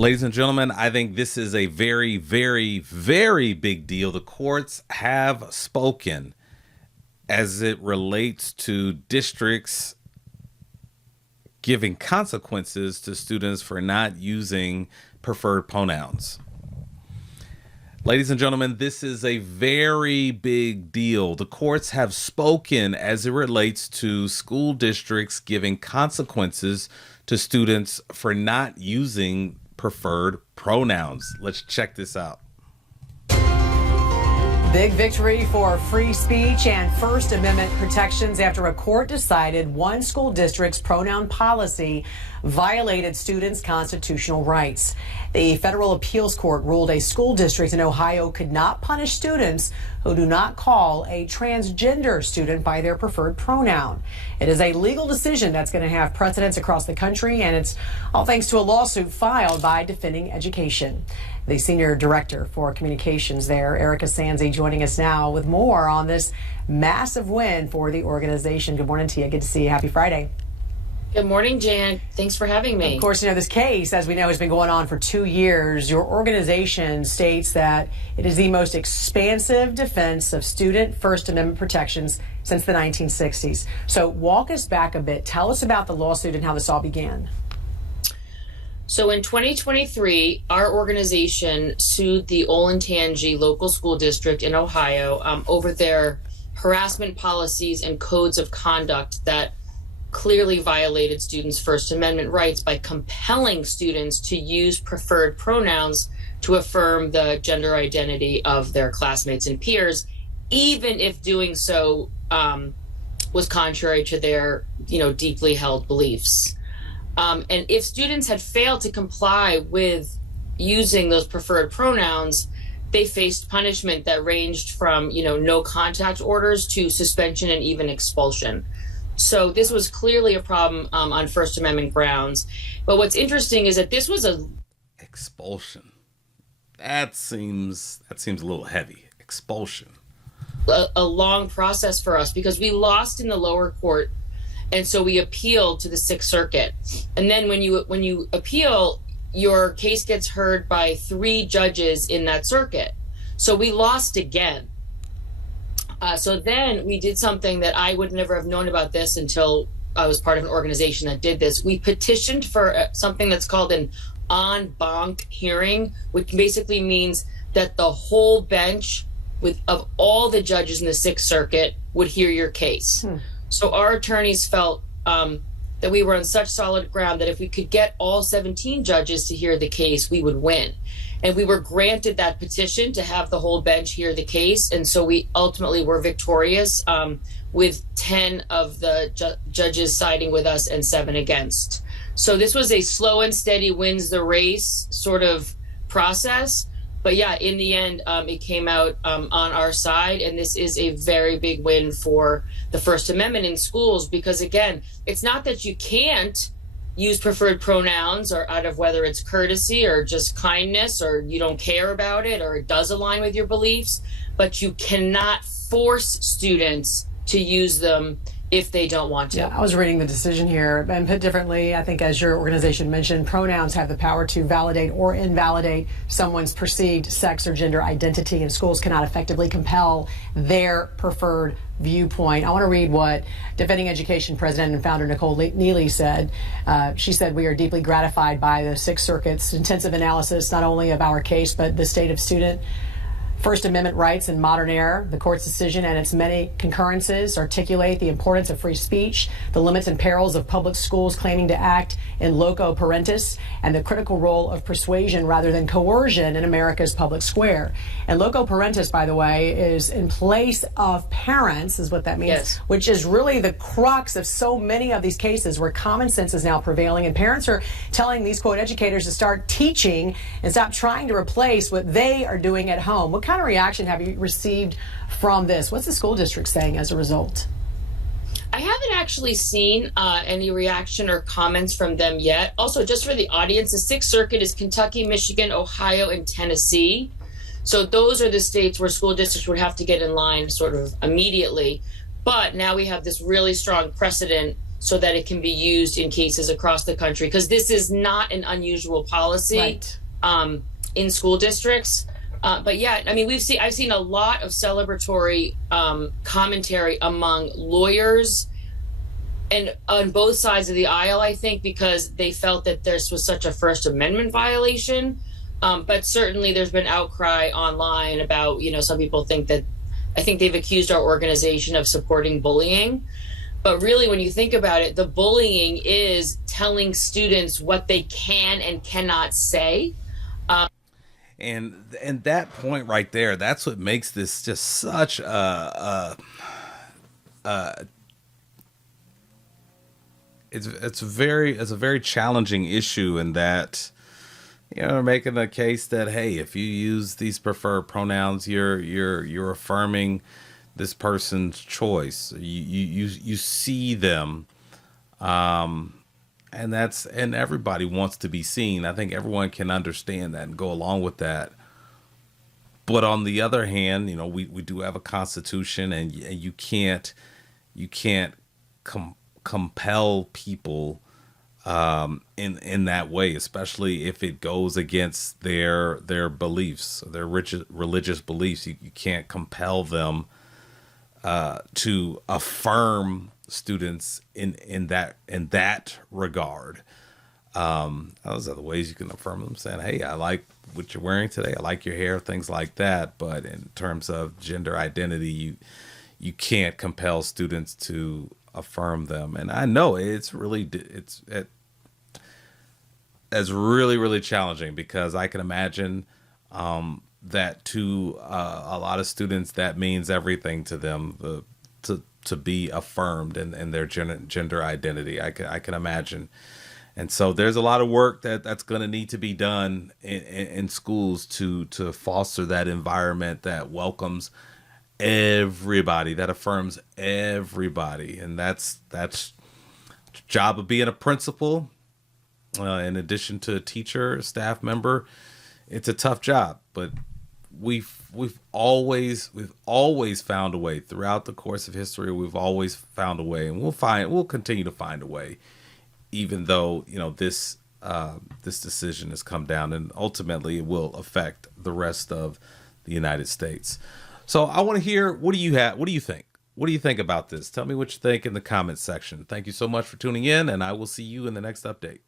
Ladies and gentlemen, I think this is a very, very, very big deal. The courts have spoken as it relates to districts giving consequences to students for not using preferred pronouns. Ladies and gentlemen, this is a very big deal. The courts have spoken as it relates to school districts giving consequences to students for not using preferred pronouns. Let's check this out. Big victory for free speech and First Amendment protections after a court decided one school district's pronoun policy violated students' constitutional rights. The federal appeals court ruled a school district in Ohio could not punish students who do not call a transgender student by their preferred pronoun. It is a legal decision that's going to have precedents across the country, and it's all thanks to a lawsuit filed by Defending Education. The senior director for communications there, Erica Sanzi, joining us now with more on this massive win for the organization. Good morning to you. Good to see you. Happy Friday. Good morning, Jan. Thanks for having me. Of course, this case, as we know, has been going on for 2 years. Your organization states that it is the most expansive defense of student First Amendment protections since the 1960s. So walk us back a bit. Tell us about the lawsuit and how this all began. So in 2023, our organization sued the Olentangy local school district in Ohio over their harassment policies and codes of conduct that clearly violated students' First Amendment rights by compelling students to use preferred pronouns to affirm the gender identity of their classmates and peers, even if doing so was contrary to their, deeply held beliefs. And if students had failed to comply with using those preferred pronouns, they faced punishment that ranged from, no contact orders to suspension and even expulsion. So this was clearly a problem on First Amendment grounds. But what's interesting is that this was expulsion. That seems a little heavy. Expulsion. A long process for us because we lost in the lower court. And so we appealed to the Sixth Circuit. And then when you appeal, your case gets heard by 3 judges in that circuit. So we lost again. So then we did something that I would never have known about this until I was part of an organization that did this. We petitioned for something that's called an en banc hearing, which basically means that the whole bench of all the judges in the Sixth Circuit would hear your case. So our attorneys felt that we were on such solid ground that if we could get all 17 judges to hear the case, we would win. And we were granted that petition to have the whole bench hear the case. And so we ultimately were victorious with 10 of the judges siding with us and 7 against. So this was a slow and steady wins the race sort of process. But yeah, in the end, it came out on our side, and this is a very big win for the First Amendment in schools because, again, it's not that you can't use preferred pronouns or out of whether it's courtesy or just kindness or you don't care about it or it does align with your beliefs, but you cannot force students to use them if they don't want to. Yeah, I was reading the decision here, and put differently, I think as your organization mentioned, pronouns have the power to validate or invalidate someone's perceived sex or gender identity, and schools cannot effectively compel their preferred viewpoint. I want to read what Defending Education President and founder Nicole Neely said. She said, "We are deeply gratified by the Sixth Circuit's intensive analysis, not only of our case, but the state of student First Amendment rights in modern era. The court's decision and its many concurrences articulate the importance of free speech, the limits and perils of public schools claiming to act in loco parentis, and the critical role of persuasion rather than coercion in America's public square." And loco parentis, by the way, is in place of parents, is what that means, yes, which is really the crux of so many of these cases where common sense is now prevailing, and parents are telling these, quote, educators to start teaching and stop trying to replace what they are doing at home. What kind of reaction have you received from this? What's the school district saying as a result? I haven't actually seen any reaction or comments from them yet. Also, just for the audience, the Sixth Circuit is Kentucky, Michigan, Ohio, and Tennessee. So those are the states where school districts would have to get in line sort of immediately. But now we have this really strong precedent so that it can be used in cases across the country, because this is not an unusual policy, Right. in school districts. But yeah, I mean, I've seen a lot of celebratory commentary among lawyers and on both sides of the aisle, I think, because they felt that this was such a First Amendment violation. But certainly there's been outcry online about, some people think that, I think they've accused our organization of supporting bullying. But really, when you think about it, the bullying is telling students what they can and cannot say. And that point right there, that's what makes this just such it's a very challenging issue, in that making a case that, hey, if you use these preferred pronouns, you're affirming this person's choice. You see them, and everybody wants to be seen. I think everyone can understand that and go along with that. But on the other hand, we do have a constitution, and you can't compel people in that way, especially if it goes against their beliefs, their religious beliefs. You can't compel them to affirm students in that regard. Those are the ways you can affirm them, saying, hey, I like what you're wearing today, I like your hair, things like that. But in terms of gender identity, you can't compel students to affirm them. And I know it's really really challenging, because I can imagine that to a lot of students, that means everything to them, to be affirmed in their gender identity. I can imagine. And so there's a lot of work that's going to need to be done in schools to foster that environment that welcomes everybody, that affirms everybody. And that's job of being a principal, in addition to a teacher, staff member. It's a tough job, but we've always found a way throughout the course of history. We've always found a way, and we'll continue to find a way, even though this decision has come down, and ultimately it will affect the rest of the United States. So I want to hear, what do you think? What do you think about this? Tell me what you think in the comments section. Thank you so much for tuning in, and I will see you in the next update.